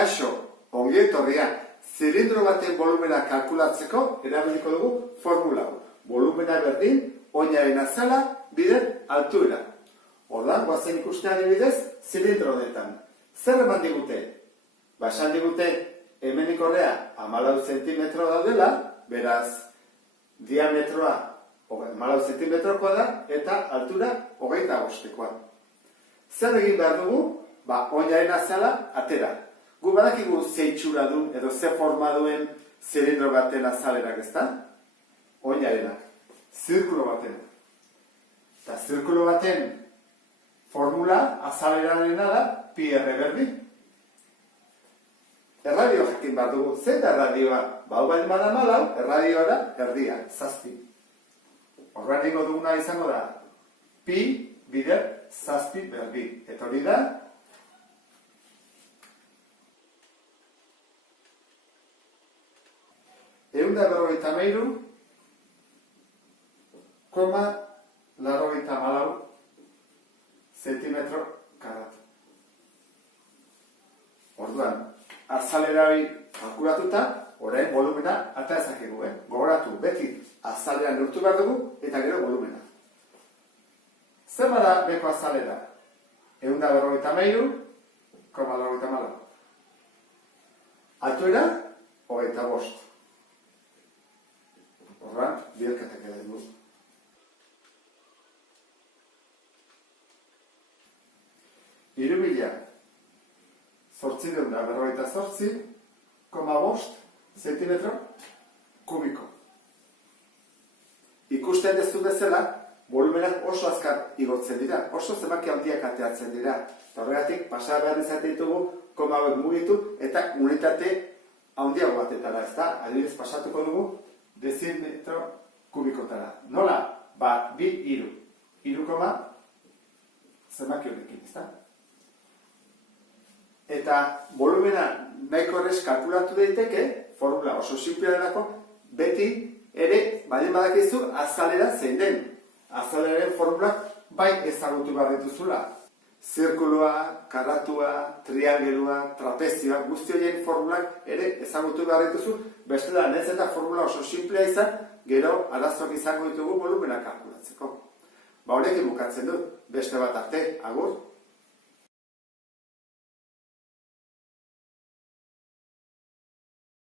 Kaixo, ongi etorria, zilindro baten volumena kalkulatzeko erabiliko dugu formula hau. Volumena berdin, oinaren azala, bider altuera. Ordan, guazen ikusten adibidez, zilindro honetan. Zer eman digute? Esan digute, hemenik ordea 14 zentimetro daudela, beraz, diametroa 14 zentimetrokoa da, eta altura 25koa. Zer egin behar dugu? Oinaren azala atera. Gu badakigu ze itxura duen edo ze forma duen zilindro baten azalerak, ezta? Oinarenak. Zirkulo baten. Eta zirkulo baten formula azalerarena da pi r berdi. Erradio jakin behar dugu. Zein da erradioa? Hau baldin bada 4, erradioa da erdia, 7. Horrean ingo duguna izango da pi bider 7 berdi. Eta hori da 153,84 zentimetro karatu. Orduan, azalerari kalkulatuta, orain volumena ata ezakegu, Gogoratu, beti azalean neurtu behar dugu, eta gero volumena. Zer bada beko azalera? 153,84. Altuera, 25. Horran, biderketak edo du. Irubila, 848,5 zentimetro kubiko. Ikusten dezu bezala, volumenak oso azkar igotzen dira, oso zenbaki handiak ateatzen dira. Horregatik, pasa behar izaten ditugu, koma hauek mugitu, eta unitate handiago batetara, ezta? Adibidez, pasatuko dugu, dezimetro kubikotara. Nola? 2, 3. 3, zenbaki horrekin, ezta? Eta volumena nahiko errez kalkulatu daiteke, formula oso simplea delako, beti ere, baldin badakizu, azalera zein den. Azaleraren formulak bai ezagutu behar dituzula. Zirkulua, karatua, triangelua, trapezioa, guzti horien formulak ere ezagutu behar dituzu, bestela nez eta formula oso simplea izan, gero arazoak izango ditugu volumena kalkulatzeko. Honekin bukatzen du, beste bat arte, agur!